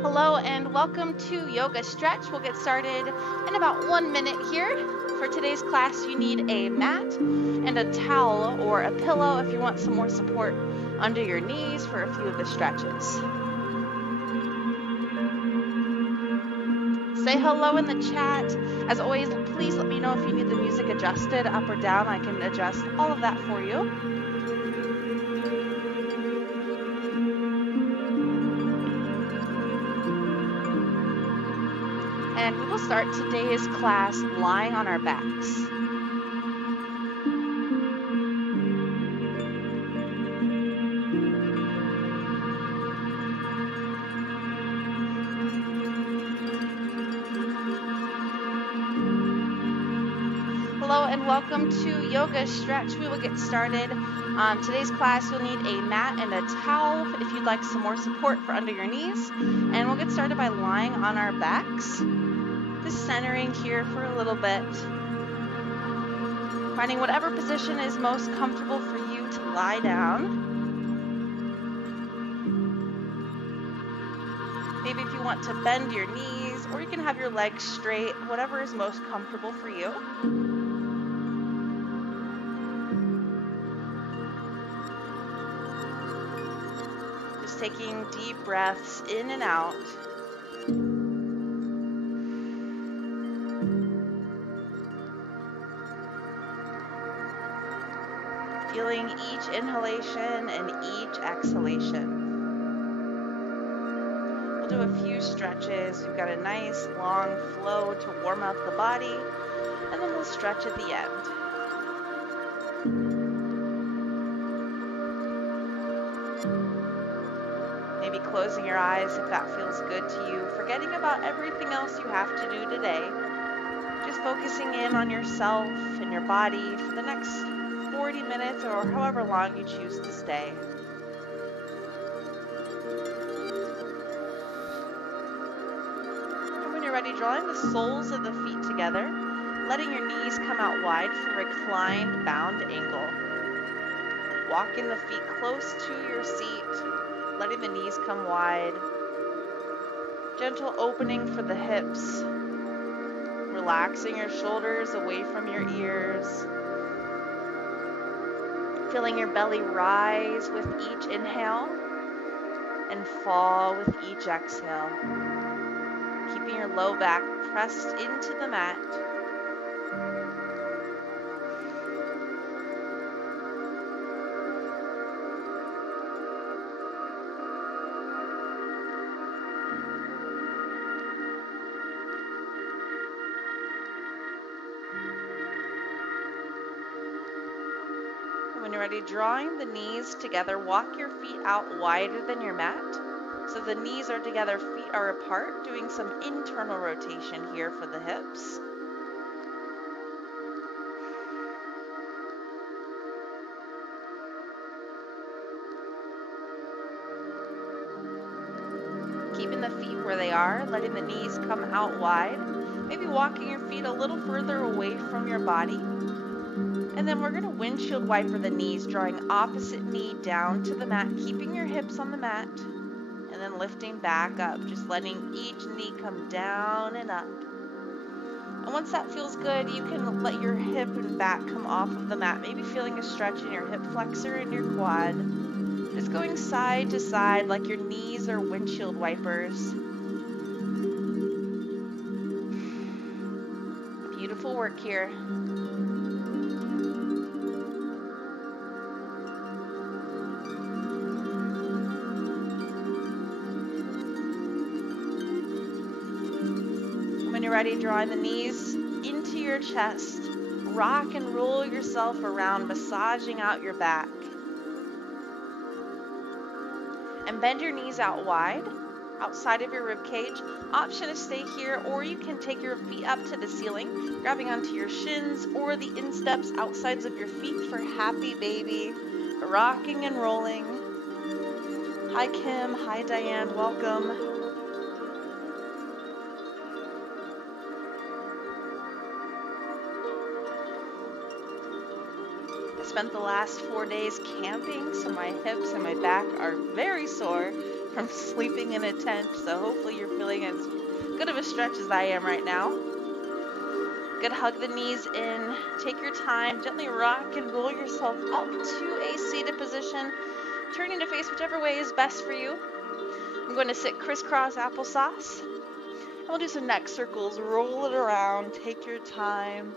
Hello and welcome to Yoga Stretch. We'll get started in about 1 minute here. For today's class, you need a mat and a towel or a pillow if you want some more support under your knees for a few of the stretches. Say hello in the chat. As always, please let me know if you need the music adjusted up or down. I can adjust all of that for you. And we will start today's class lying on our backs. Hello and welcome to Yoga Stretch. We will get started. Today's class, you'll need a mat and a towel if you'd like some more support for under your knees. And we'll get started by lying on our backs. Just centering here for a little bit. Finding whatever position is most comfortable for you to lie down. Maybe if you want to bend your knees, or you can have your legs straight, whatever is most comfortable for you. Just taking deep breaths in and out. Feeling each inhalation and each exhalation. We'll do a few stretches. We've got a nice long flow to warm up the body, and then we'll stretch at the end. Maybe closing your eyes if that feels good to you, forgetting about everything else you have to do today. Just focusing in on yourself and your body for the next 40 minutes or however long you choose to stay. And when you're ready, drawing the soles of the feet together, letting your knees come out wide for reclined bound angle. Walking the feet close to your seat, letting the knees come wide. Gentle opening for the hips. Relaxing your shoulders away from your ears. Feeling your belly rise with each inhale and fall with each exhale. Keeping your low back pressed into the mat. When you're ready, drawing the knees together, walk your feet out wider than your mat. So the knees are together, feet are apart, doing some internal rotation here for the hips. Keeping the feet where they are, letting the knees come out wide. Maybe walking your feet a little further away from your body. And then we're going to windshield wiper the knees, drawing opposite knee down to the mat, keeping your hips on the mat, and then lifting back up, just letting each knee come down and up. And once that feels good, you can let your hip and back come off of the mat, maybe feeling a stretch in your hip flexor and your quad. Just going side to side like your knees are windshield wipers. Beautiful work here. When you're ready, drawing the knees into your chest, rock and roll yourself around, massaging out your back. And bend your knees out wide, outside of your rib cage. Option to stay here, or you can take your feet up to the ceiling, grabbing onto your shins or the insteps outsides of your feet for happy baby. Rocking and rolling. Hi Kim, hi Diane, welcome. Spent the last 4 days camping, so my hips and my back are very sore from sleeping in a tent, so hopefully you're feeling as good of a stretch as I am right now. Good, hug the knees in, take your time, gently rock and roll yourself up to a seated position, turning to face whichever way is best for you. I'm going to sit crisscross applesauce, and we'll do some neck circles, roll it around, take your time.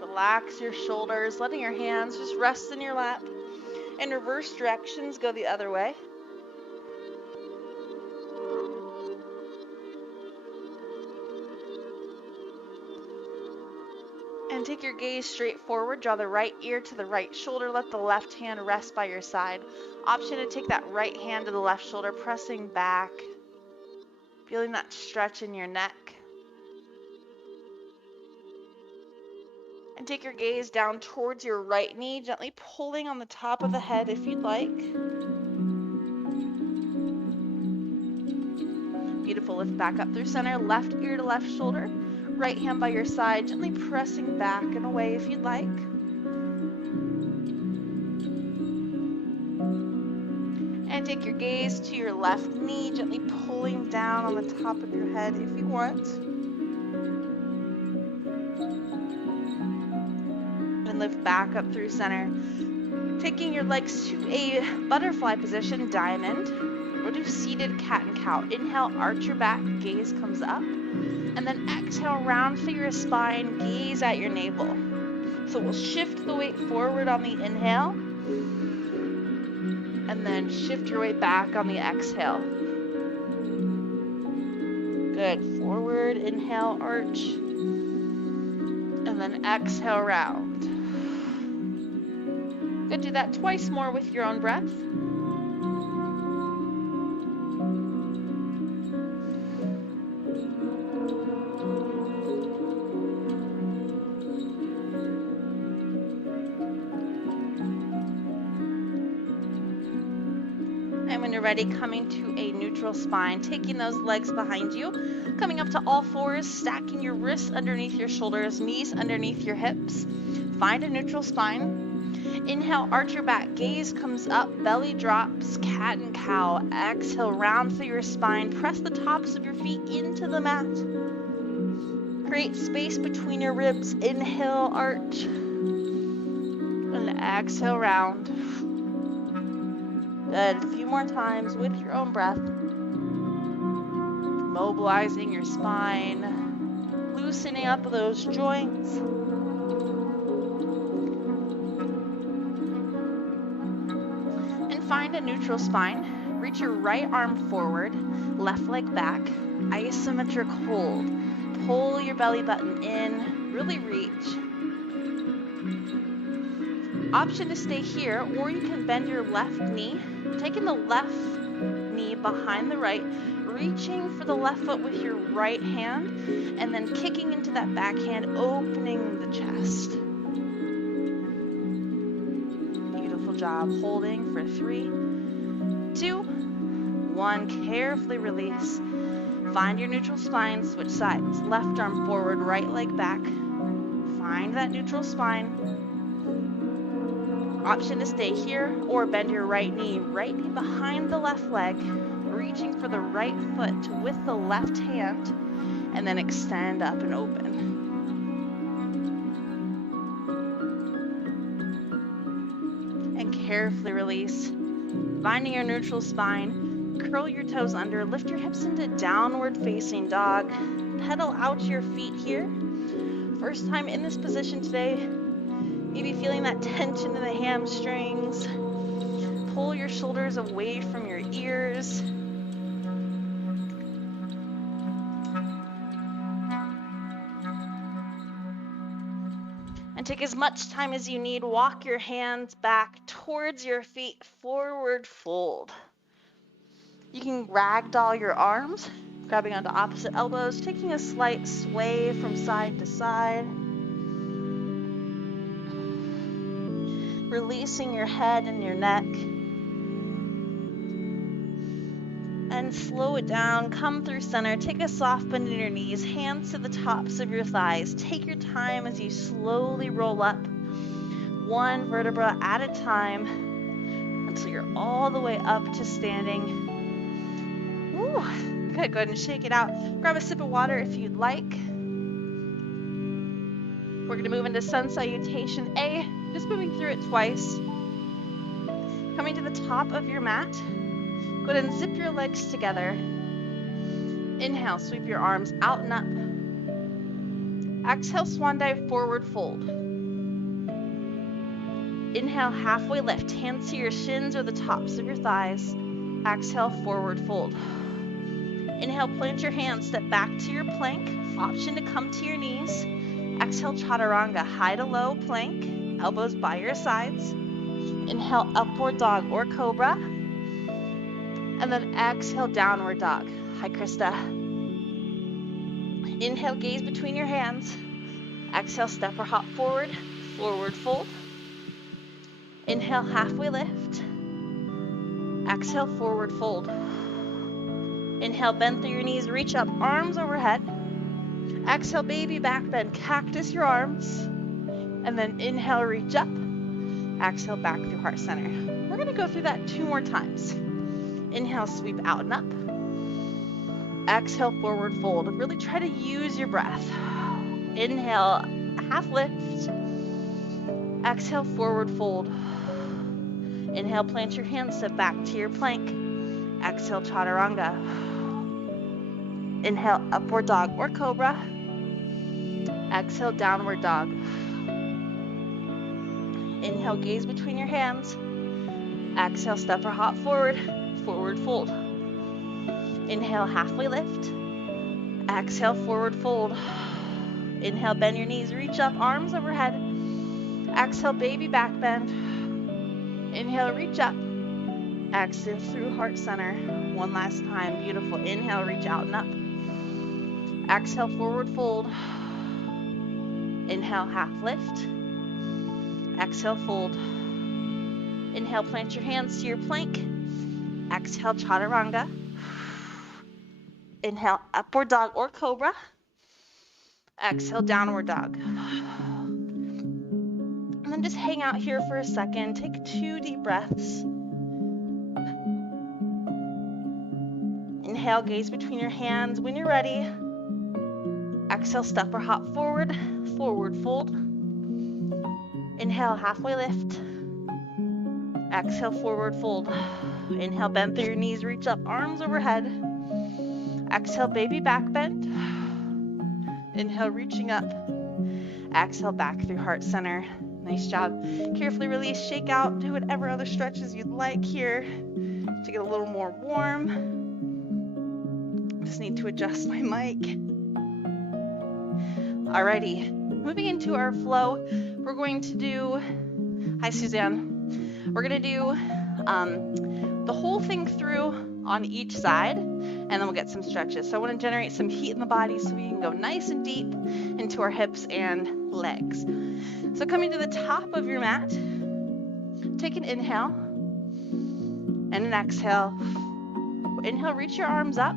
Relax your shoulders, letting your hands just rest in your lap. In reverse directions, go the other way. And take your gaze straight forward. Draw the right ear to the right shoulder. Let the left hand rest by your side. Option to take that right hand to the left shoulder, pressing back. Feeling that stretch in your neck. And take your gaze down towards your right knee, gently pulling on the top of the head if you'd like. Beautiful, lift back up through center, left ear to left shoulder, right hand by your side, gently pressing back and away if you'd like. And take your gaze to your left knee, gently pulling down on the top of your head if you want. Lift back up through center. Taking your legs to a butterfly position, diamond. We'll do seated cat and cow. Inhale, arch your back, gaze comes up. And then exhale, round through your spine, gaze at your navel. So we'll shift the weight forward on the inhale. And then shift your weight back on the exhale. Good. Forward, inhale, arch. And then exhale, round. Good, do that twice more with your own breath. And when you're ready, coming to a neutral spine, taking those legs behind you, coming up to all fours, stacking your wrists underneath your shoulders, knees underneath your hips. Find a neutral spine. Inhale, arch your back, gaze comes up, belly drops, cat and cow. Exhale, round through your spine, press the tops of your feet into the mat. Create space between your ribs. Inhale, arch. And exhale, round. Good, a few more times with your own breath. Mobilizing your spine, loosening up those joints. Find a neutral spine. Reach your right arm forward, left leg back, isometric hold. Pull your belly button in, really reach. Option to stay here, or you can bend your left knee, taking the left knee behind the right, reaching for the left foot with your right hand, and then kicking into that back hand, opening the chest. Job. Holding for 3, 2, 1. Carefully release. Find your neutral spine. Switch sides. Left arm forward, right leg back. Find that neutral spine. Option to stay here or bend your right knee behind the left leg, reaching for the right foot with the left hand, and then extend up and open. Carefully release, finding your neutral spine, Curl your toes under, lift your hips into downward facing dog. Pedal out to your feet here. First time in this position today, maybe feeling that tension in the hamstrings. Pull your shoulders away from your ears. And take as much time as you need. Walk your hands back towards your feet, forward fold. You can ragdoll your arms, grabbing onto opposite elbows, taking a slight sway from side to side. Releasing your head and your neck. And slow it down, come through center, take a soft bend in your knees, hands to the tops of your thighs. Take your time as you slowly roll up, one vertebra at a time, until you're all the way up to standing. Woo. Good, go ahead and shake it out. Grab a sip of water if you'd like. We're gonna move into Sun Salutation A, just moving through it twice. Coming to the top of your mat. Go ahead and zip your legs together. Inhale, sweep your arms out and up. Exhale, swan dive, forward fold. Inhale, halfway lift. Hands to your shins or the tops of your thighs. Exhale, forward fold. Inhale, plant your hands, step back to your plank. Option to come to your knees. Exhale, chaturanga, high to low plank. Elbows by your sides. Inhale, upward dog or cobra. And then exhale, downward dog. Hi, Krista. Inhale, gaze between your hands. Exhale, step or hop forward, forward fold. Inhale, halfway lift. Exhale, forward fold. Inhale, bend through your knees, reach up, arms overhead. Exhale, baby back bend, cactus your arms. And then inhale, reach up. Exhale, back through heart center. We're gonna go through that 2 more times. Inhale, sweep out and up. Exhale, forward fold. Really try to use your breath. Inhale, half lift. Exhale, forward fold. Inhale, plant your hands, step back to your plank. Exhale, chaturanga. Inhale, upward dog or cobra. Exhale, downward dog. Inhale, gaze between your hands. Exhale, step or hop forward, forward fold. Inhale, halfway lift. Exhale, forward fold. Inhale, bend your knees, reach up, arms overhead. Exhale, baby back bend. Inhale, reach up. Exhale through heart center. One last time, beautiful. Inhale, reach out and up. Exhale, forward fold. Inhale, half lift. Exhale, fold. Inhale, plant your hands to your plank. Exhale, chaturanga. Inhale, upward dog or cobra. Exhale, downward dog. And then just hang out here for a second. Take 2 deep breaths. Inhale, gaze between your hands. When you're ready, exhale, step or hop forward, forward fold. Inhale, halfway lift. Exhale, forward fold. Inhale, bend through your knees, reach up, arms overhead. Exhale, baby back bend. Inhale, reaching up. Exhale, back through heart center. Nice job. Carefully release, shake out, do whatever other stretches you'd like here to get a little more warm. Just need to adjust my mic. Alrighty, moving into our flow, we're going to do, hi Suzanne, we're gonna do the whole thing through on each side, and then we'll get some stretches. So I wanna generate some heat in the body so we can go nice and deep into our hips and legs. So coming to the top of your mat, take an inhale and an exhale. Inhale, reach your arms up.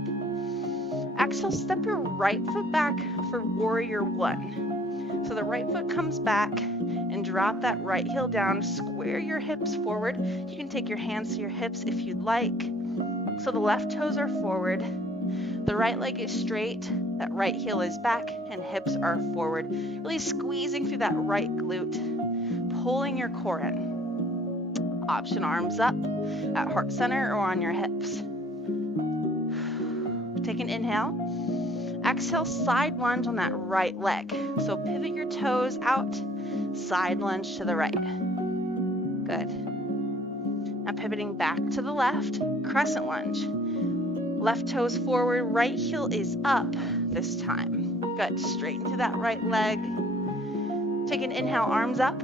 Exhale, step your right foot back for warrior one. So the right foot comes back and drop that right heel down. Square your hips forward. You can take your hands to your hips if you'd like. So the left toes are forward. The right leg is straight. That right heel is back and hips are forward. Really squeezing through that right glute, pulling your core in. Option arms up at heart center or on your hips. Take an inhale. Exhale, side lunge on that right leg. So pivot your toes out, side lunge to the right. Good. Now pivoting back to the left, crescent lunge. Left toes forward, right heel is up this time. Good. Straighten through that right leg. Take an inhale, arms up.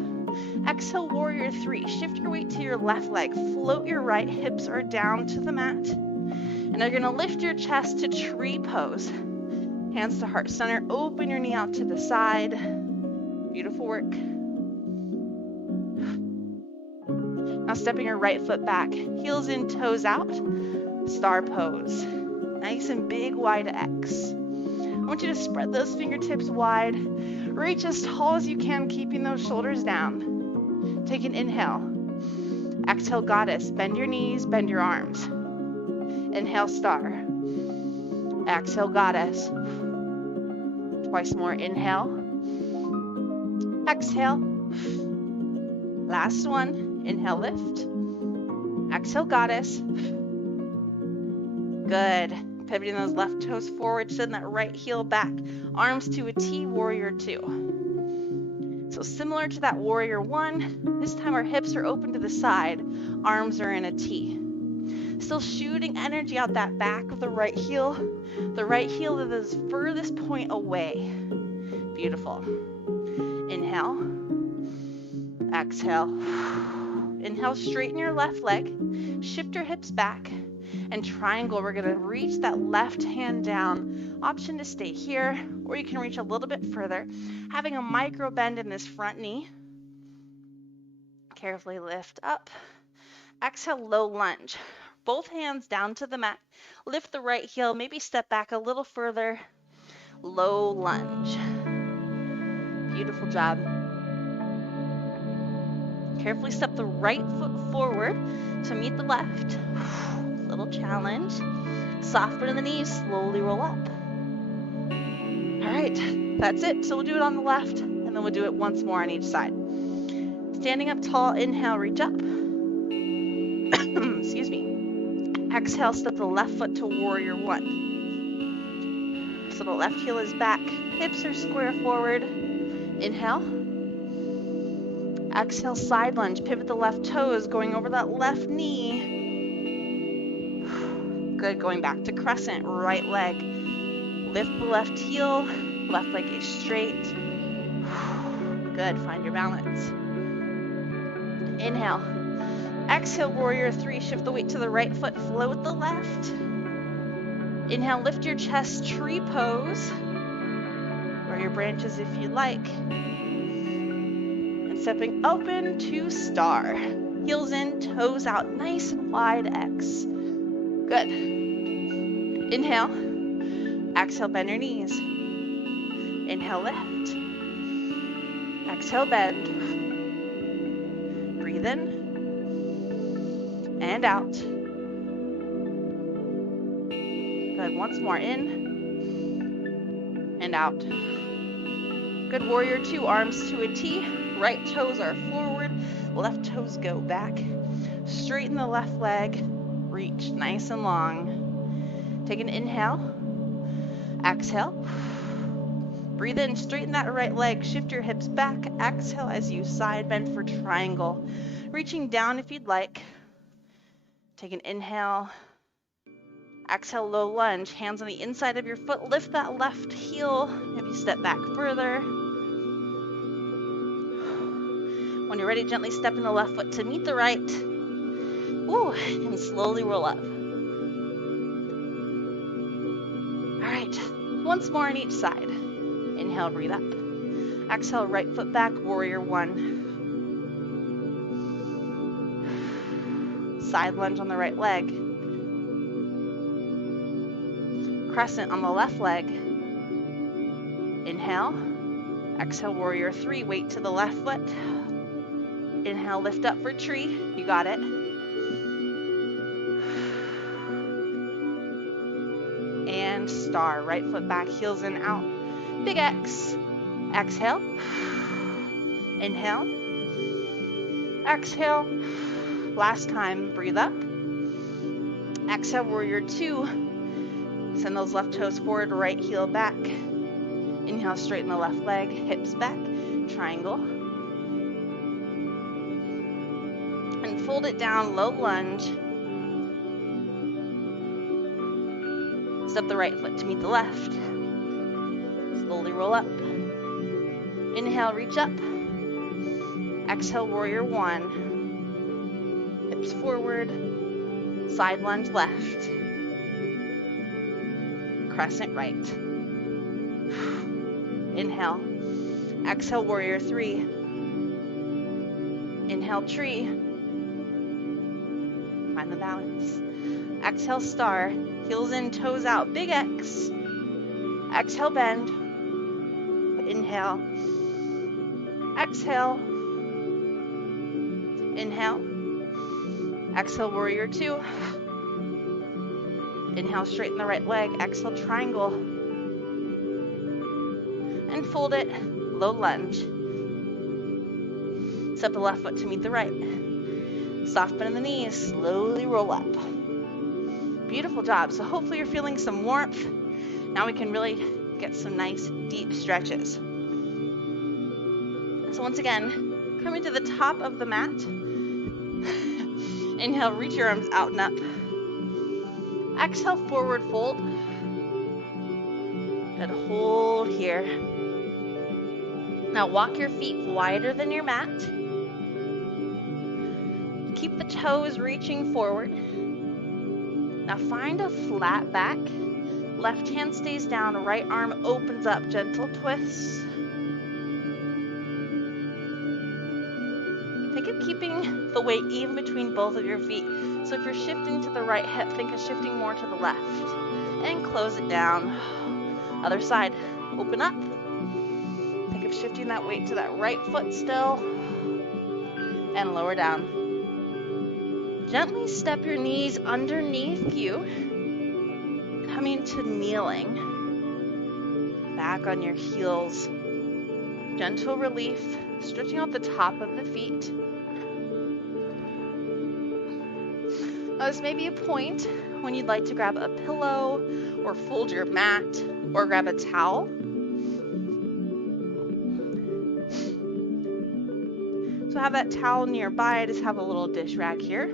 Exhale, warrior three. Shift your weight to your left leg. Float your right, hips are down to the mat. And you're gonna lift your chest to tree pose. Hands to heart center, open your knee out to the side. Beautiful work. Now stepping your right foot back, heels in, toes out, star pose. Nice and big, wide X. I want you to spread those fingertips wide. Reach as tall as you can, keeping those shoulders down. Take an inhale. Exhale, goddess. Bend your knees, bend your arms. Inhale, star. Exhale, goddess. Twice more. Inhale. Exhale. Last one. Inhale, lift. Exhale, goddess. Good. Pivoting those left toes forward, send that right heel back. Arms to a T, warrior two. So similar to that warrior one, this time our hips are open to the side, arms are in a T. Still shooting energy out that back of the right heel to this furthest point away. Beautiful. Inhale. Exhale. Inhale, straighten your left leg. Shift your hips back. And triangle, we're going to reach that left hand down. Option to stay here, or you can reach a little bit further. Having a micro bend in this front knee. Carefully lift up. Exhale, low lunge. Both hands down to the mat. Lift the right heel, maybe step back a little further. Low lunge. Beautiful job. Carefully step the right foot forward to meet the left. Little challenge. Soften in the knees, slowly roll up. All right, that's it. So we'll do it on the left, and then we'll do it once more on each side. Standing up tall, inhale, reach up. Excuse me. Exhale, step the left foot to warrior one. So the left heel is back, hips are square forward. Inhale. Exhale, side lunge. Pivot the left toes, going over that left knee. Good, going back to crescent, right leg. Lift the left heel, left leg is straight. Good, find your balance. Inhale. Exhale, warrior three, shift the weight to the right foot, float the left. Inhale, lift your chest, tree pose. Or your branches if you like. And stepping open to star. Heels in, toes out, nice and wide X. Good. Inhale. Exhale, bend your knees. Inhale, lift. Exhale, bend. Breathe in. And out. Good. Once more, in. And out. Good, warrior two, arms to a T. Right toes are forward. Left toes go back. Straighten the left leg. Reach nice and long. Take an inhale. Exhale. Breathe in, straighten that right leg. Shift your hips back. Exhale as you side bend for triangle. Reaching down if you'd like. Take an inhale. Exhale, low lunge. Hands on the inside of your foot. Lift that left heel. Maybe step back further. When you're ready, gently step in the left foot to meet the right. Ooh, and slowly roll up. All right, once more on each side. Inhale, breathe up. Exhale, right foot back, warrior one. Side lunge on the right leg. Crescent on the left leg. Inhale. Exhale, warrior three, weight to the left foot. Inhale, lift up for tree. You got it. And star. Right foot back, heels in, out. Big X. Exhale. Inhale. Exhale. Last time, breathe up. Exhale, warrior two. Send those left toes forward, right heel back. Inhale, straighten the left leg, hips back, triangle. And fold it down, low lunge. Step the right foot to meet the left. Slowly roll up. Inhale, reach up. Exhale, warrior one. Hips forward. Side lunge left. Crescent right. Inhale. Exhale, warrior three. Inhale, tree. Find the balance. Exhale, star. Heels in, toes out. Big X. Exhale, bend. Inhale. Exhale. Inhale. Exhale, warrior two. Inhale, straighten the right leg. Exhale, triangle. And fold it. Low lunge. Step the left foot to meet the right. Soft bend in the knees. Slowly roll up. Beautiful job. So hopefully you're feeling some warmth. Now we can really get some nice deep stretches. So once again, coming to the top of the mat. Inhale, reach your arms out and up. Exhale, forward fold. Good, hold here. Now walk your feet wider than your mat. Keep the toes reaching forward. Now find a flat back. Left hand stays down, right arm opens up, gentle twist. Think of keeping the weight even between both of your feet. So if you're shifting to the right hip, think of shifting more to the left. And close it down. Other side, open up. Think of shifting that weight to that right foot still. And lower down. Gently step your knees underneath you. Coming to kneeling. Back on your heels. Gentle relief. Stretching out the top of the feet. Now this may be a point when you'd like to grab a pillow or fold your mat or grab a towel. So have that towel nearby. I just have a little dish rag here.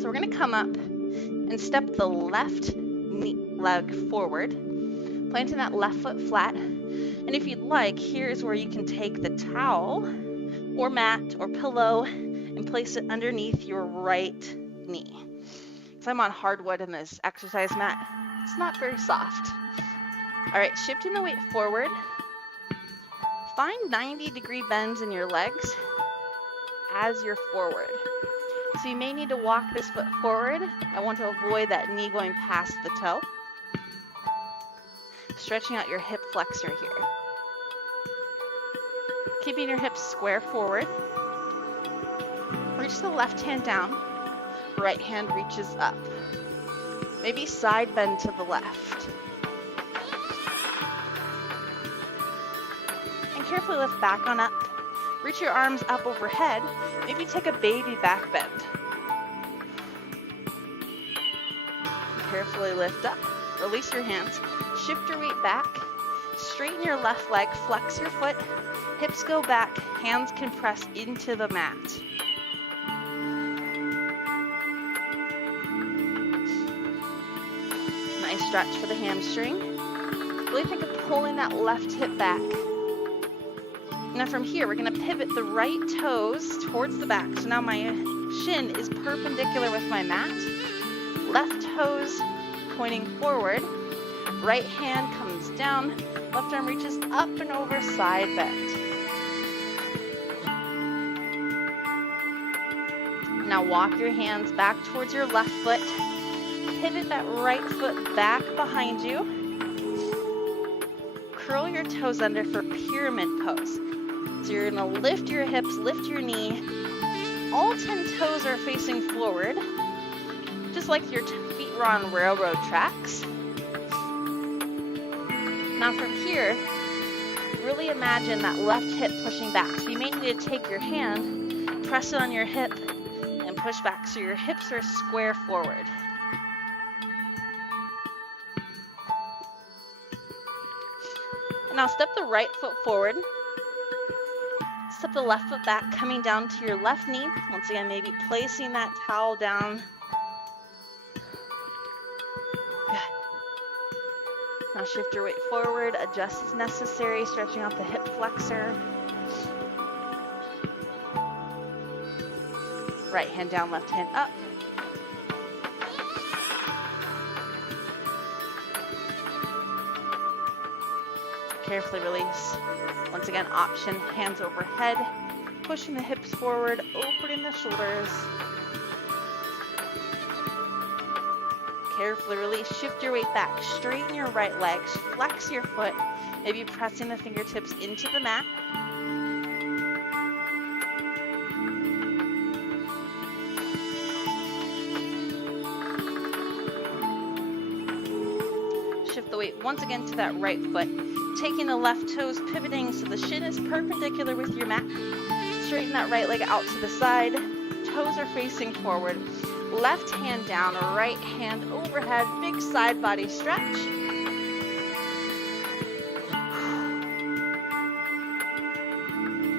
So we're going to come up and step the left leg forward, planting that left foot flat. And if you'd like, here's where you can take the towel or mat or pillow and place it underneath your right knee. So I'm on hardwood in this exercise mat. It's not very soft. All right, shifting the weight forward. Find 90-degree bends in your legs as you're forward. So you may need to walk this foot forward. I want to avoid that knee going past the toe. Stretching out your hip flexor here. Keeping your hips square forward. Reach the left hand down. Right hand reaches up. Maybe side bend to the left. And carefully lift back on up. Reach your arms up overhead. Maybe take a baby back bend. Carefully lift up. Release your hands. Shift your weight back. Straighten your left leg. Flex your foot. Hips go back. Hands can press into the mat. Nice stretch for the hamstring. Really think of pulling that left hip back. Now from here, we're going to pivot the right toes towards the back. So now my shin is perpendicular with my mat. Left toes pointing forward. Right hand comes down. Left arm reaches up and over, side bend. Now walk your hands back towards your left foot. Pivot that right foot back behind you. Curl your toes under for pyramid pose. So you're going to lift your hips, lift your knee. All 10 toes are facing forward, just like your feet were on railroad tracks. Now from here, really imagine that left hip pushing back. So you may need to take your hand, press it on your hip, and push back so your hips are square forward. Now step the right foot forward. Step the left foot back, coming down to your left knee. Once again, maybe placing that towel down. Good. Now shift your weight forward, adjust as necessary, stretching out the hip flexor. Right hand down, left hand up. Carefully release. Once again, option, hands overhead, pushing the hips forward, opening the shoulders. Carefully release, shift your weight back, straighten your right leg, flex your foot, maybe pressing the fingertips into the mat. Shift the weight once again to that right foot, taking the left toes, pivoting so the shin is perpendicular with your mat. Straighten that right leg out to the side, toes are facing forward. Left hand down, right hand overhead, big side body stretch.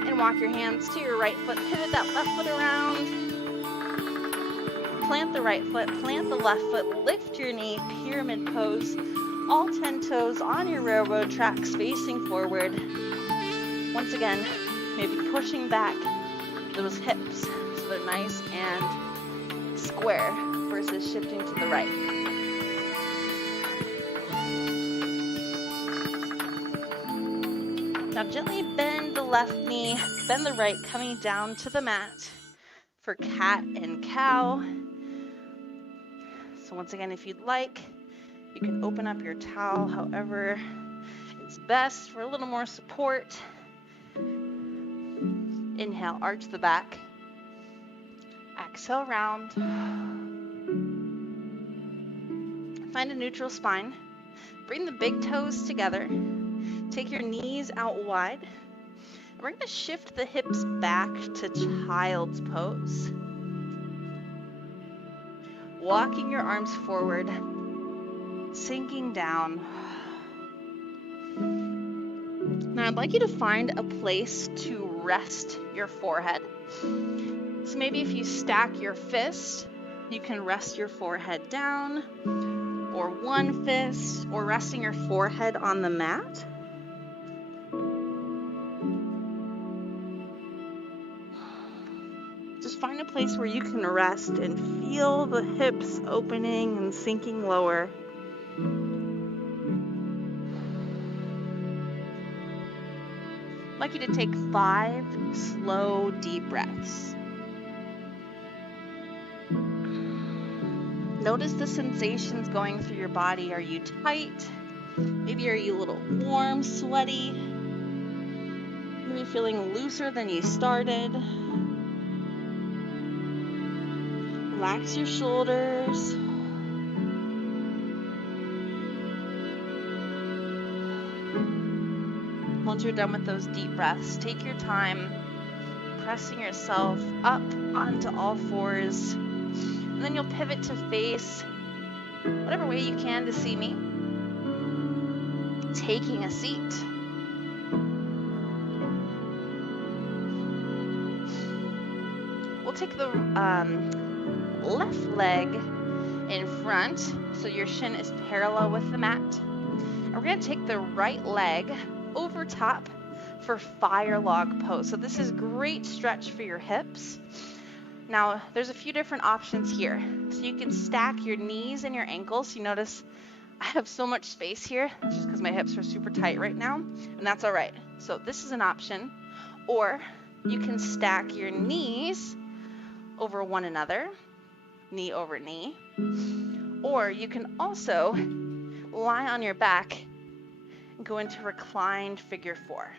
And walk your hands to your right foot, pivot that left foot around. Plant the right foot, plant the left foot, lift your knee, pyramid pose. All 10 toes on your railroad tracks facing forward. Once again, maybe pushing back those hips so they're nice and square versus shifting to the right. Now gently bend the left knee, bend the right, coming down to the mat for cat and cow. So once again, if you'd like, you can open up your towel however it's best for a little more support. Inhale, arch the back. Exhale, round. Find a neutral spine. Bring the big toes together. Take your knees out wide. And we're going to shift the hips back to child's pose. Walking your arms forward, sinking down. Now I'd like you to find a place to rest your forehead. So maybe if you stack your fist, you can rest your forehead down, or one fist, or resting your forehead on the mat. Just find a place where you can rest and feel the hips opening and sinking lower. I'd like you to take 5 slow, deep breaths. Notice the sensations going through your body. Are you tight? Maybe are you a little warm, sweaty? Maybe feeling looser than you started. Relax your shoulders. Once you're done with those deep breaths, take your time pressing yourself up onto all fours. And then you'll pivot to face whatever way you can to see me. Taking a seat. We'll take the left leg in front so your shin is parallel with the mat. And we're going to take the right leg over top for fire log pose. So this is great stretch for your hips. Now, there's a few different options here. So you can stack your knees and your ankles. You notice I have so much space here. That's just because my hips are super tight right now, and that's all right. So this is an option. Or you can stack your knees over one another, knee over knee. Or you can also lie on your back and go into reclined figure 4.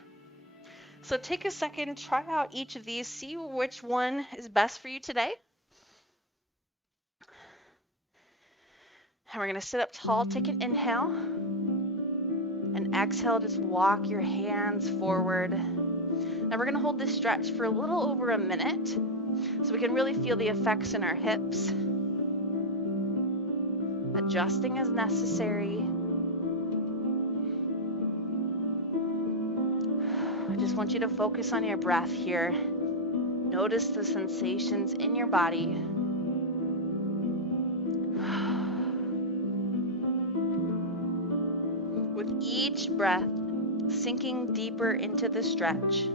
So take a second, try out each of these, see which one is best for you today. And we're going to sit up tall, take an inhale, and exhale, just walk your hands forward. Now we're going to hold this stretch for a little over a minute so we can really feel the effects in our hips. Adjusting as necessary. just want you to focus on your breath here. Notice the sensations in your body. With each breath, sinking deeper into the stretch.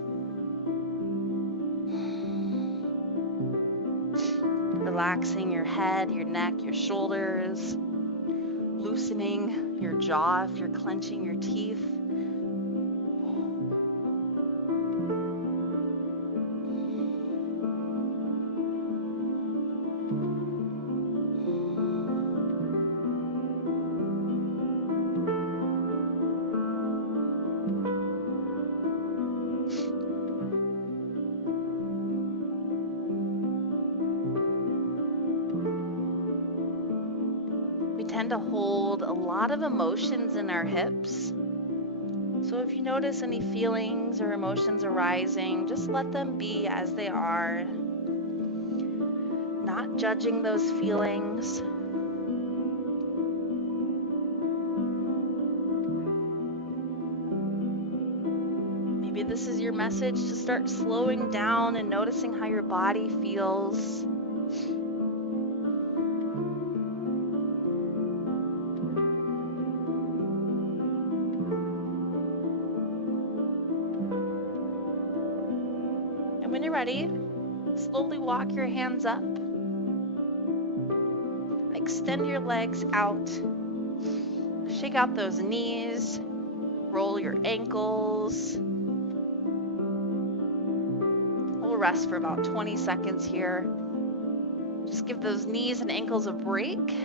Relaxing your head, your neck, your shoulders. Loosening your jaw if you're clenching your teeth. We tend to hold a lot of emotions in our hips. So if you notice any feelings or emotions arising, just let them be as they are. Not judging those feelings. Maybe this is your message to start slowing down and noticing how your body feels. And when you're ready, slowly walk your hands up. Extend your legs out. Shake out those knees. Roll your ankles. We'll rest for about 20 seconds here. Just give those knees and ankles a break.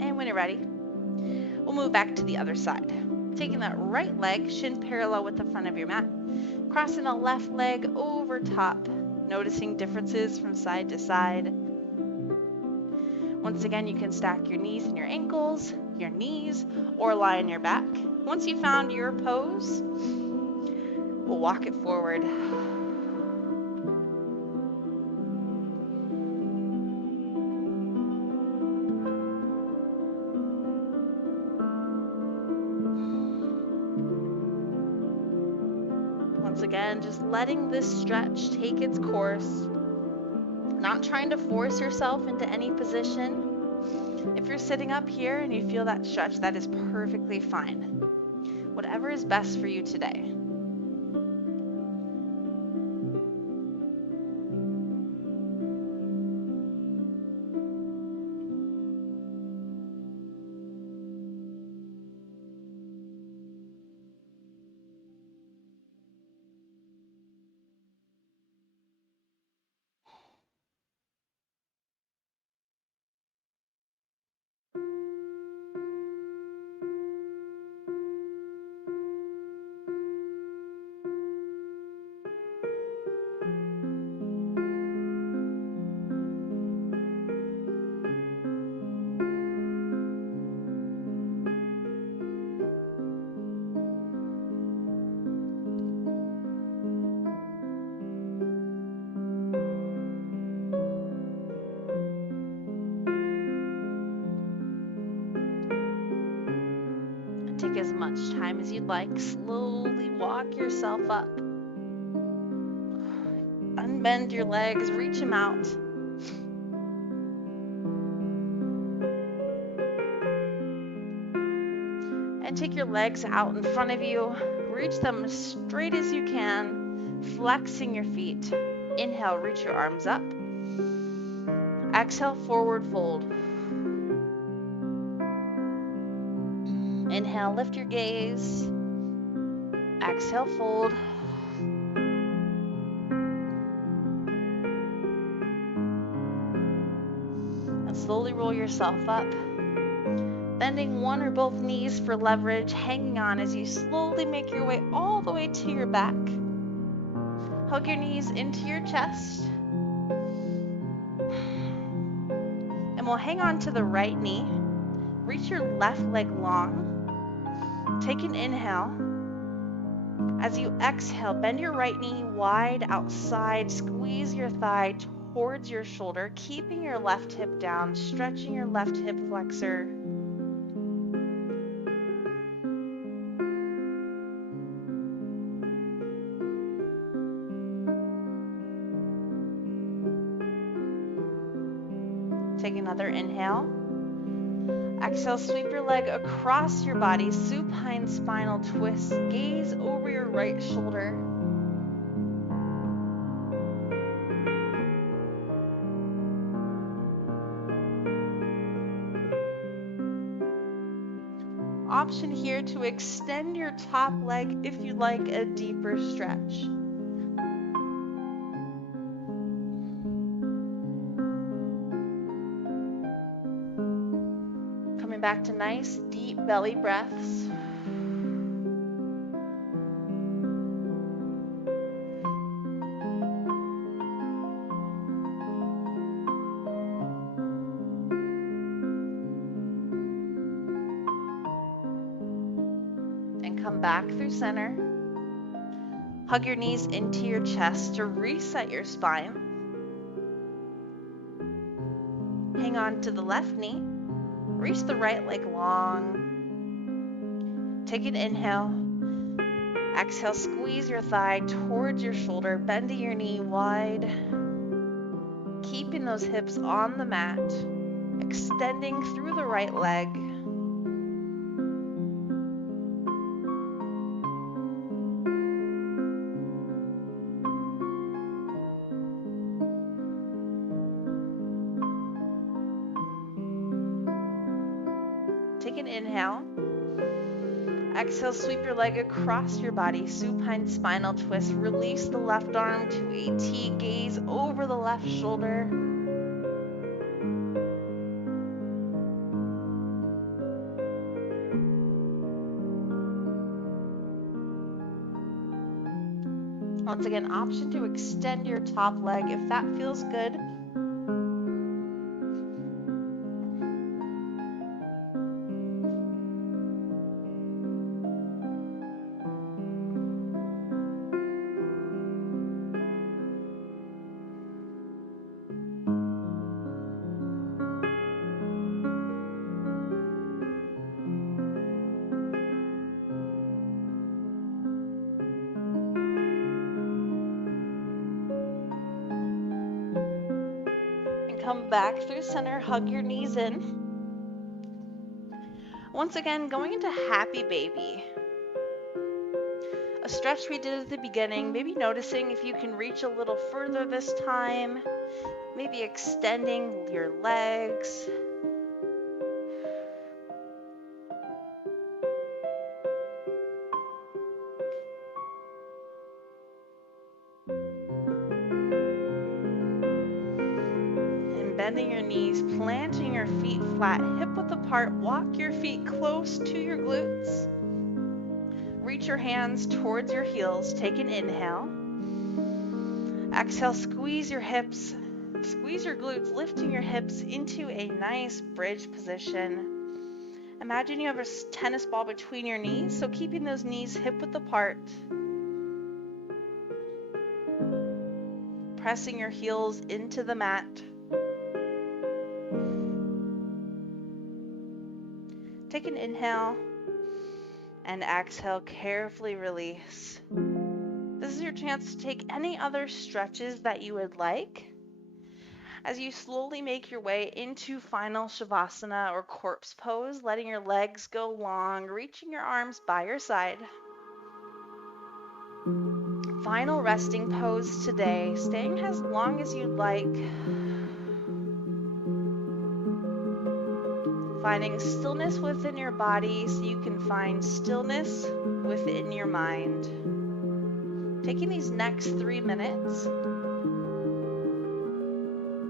And when you're ready, we'll move back to the other side. Taking that right leg shin parallel with the front of your mat. Crossing the left leg over top. Noticing differences from side to side. Once again, you can stack your knees and your ankles, your knees, or lie on your back. Once you found your pose, we'll walk it forward. Once again, just letting this stretch take its course. Not trying to force yourself into any position. If you're sitting up here and you feel that stretch, that is perfectly fine. Whatever is best for you today. Take as much time as you'd like. Slowly walk yourself up. Unbend your legs, reach them out. And take your legs out in front of you. Reach them as straight as you can, flexing your feet. Inhale, reach your arms up. Exhale, forward fold. Inhale, lift your gaze. Exhale, fold. And slowly roll yourself up. Bending one or both knees for leverage, hanging on as you slowly make your way all the way to your back. Hug your knees into your chest. And we'll hang on to the right knee. Reach your left leg long. Take an inhale. As you exhale, bend your right knee wide outside. Squeeze your thigh towards your shoulder, keeping your left hip down, stretching your left hip flexor. Take another inhale. Exhale, sweep your leg across your body, supine spinal twist, gaze over your right shoulder. Option here to extend your top leg if you'd like a deeper stretch. Coming back to nice deep belly breaths. And come back through center. Hug your knees into your chest to reset your spine. Hang on to the left knee. Reach the right leg long. Take an inhale. Exhale, squeeze your thigh towards your shoulder, bending your knee wide. Keeping those hips on the mat, extending through the right leg. Take an inhale. Exhale, sweep your leg across your body, supine spinal twist. Release the left arm to a T, gaze over the left shoulder. Once again, option to extend your top leg if that feels good. Come back through center, hug your knees in. Once again, going into happy baby. A stretch we did at the beginning, maybe noticing if you can reach a little further this time, maybe extending your legs. Bending your knees, planting your feet flat, hip width apart, walk your feet close to your glutes. Reach your hands towards your heels, take an inhale. Exhale, squeeze your hips, squeeze your glutes, lifting your hips into a nice bridge position. Imagine you have a tennis ball between your knees, so keeping those knees hip width apart. Pressing your heels into the mat. Take an inhale and exhale, carefully release. This is your chance to take any other stretches that you would like as you slowly make your way into final Shavasana or corpse pose, letting your legs go long, reaching your arms by your side. Final resting pose today, staying as long as you'd like. Finding stillness within your body so you can find stillness within your mind. Taking these next 3 minutes,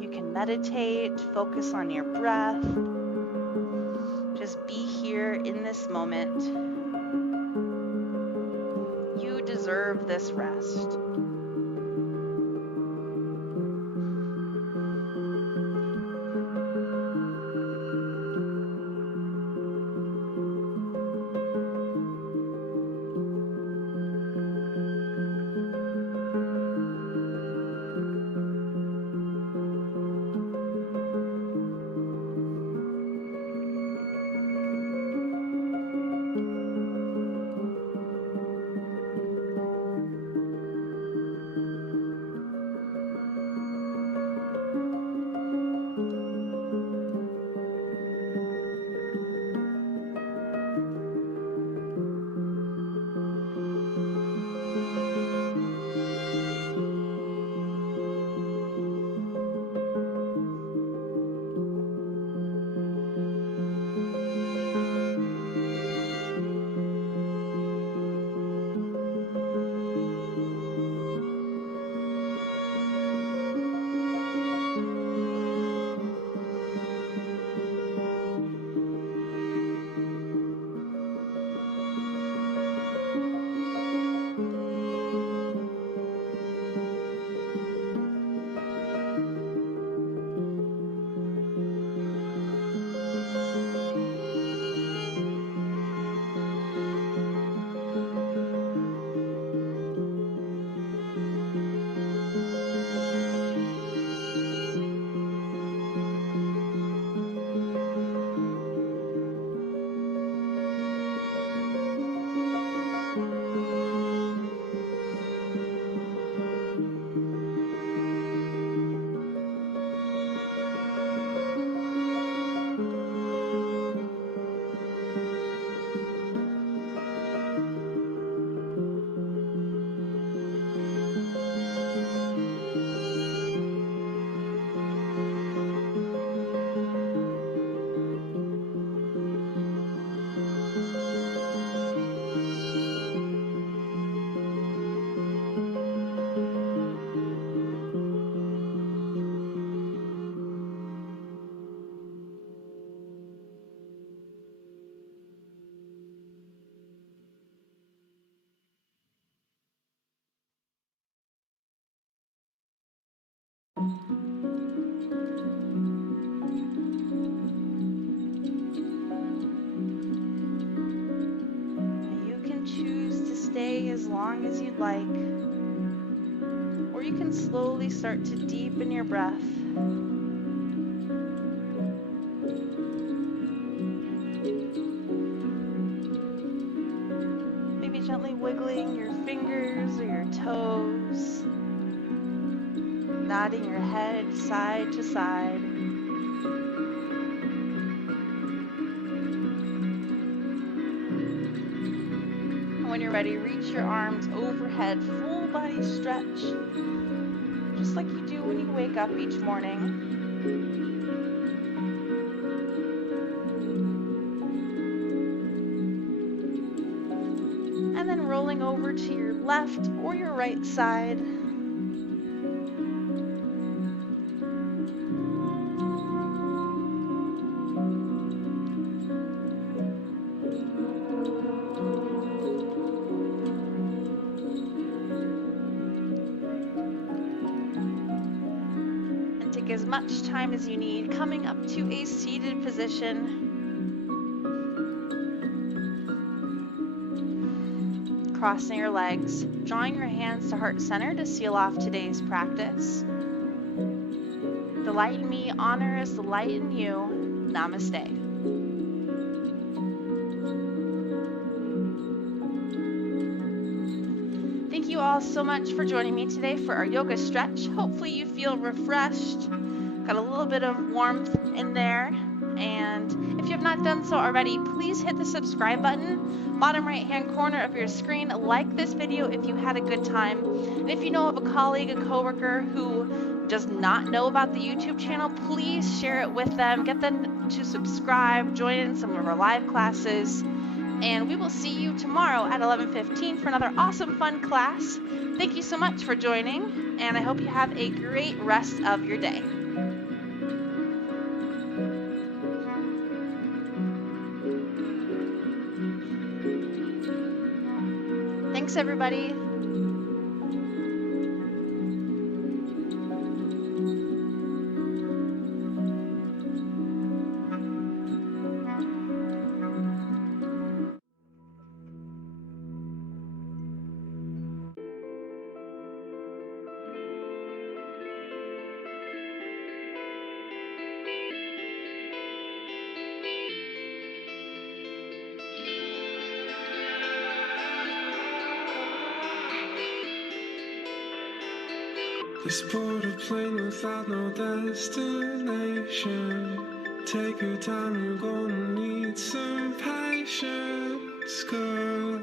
you can meditate, focus on your breath. Just be here in this moment. You deserve this rest. as long as you'd like, or you can slowly start to deepen your breath. Maybe gently wiggling your fingers or your toes, nodding your head side to side. When you're ready, reach your arms overhead, full body stretch, just like you do when you wake up each morning. And then rolling over to your left or your right side. As much time as you need, coming up to a seated position. Crossing your legs, drawing your hands to heart center to seal off today's practice. The light in me honors the light in you. Namaste. Thank you all so much for joining me today for our yoga stretch. Hopefully you feel refreshed, got a little bit of warmth in there. And if you have not done so already, please hit the subscribe button, bottom right hand corner of your screen. Like this video if you had a good time. And if you know of a colleague, a coworker who does not know about the YouTube channel, please share it with them. Get them to subscribe, join in some of our live classes. And we will see you tomorrow at 11:15 for another awesome, fun class. Thank you so much for joining, and I hope you have a great rest of your day. Thanks, everybody. This board a plane without no destination. Take your time, you're gonna need some patience, girl.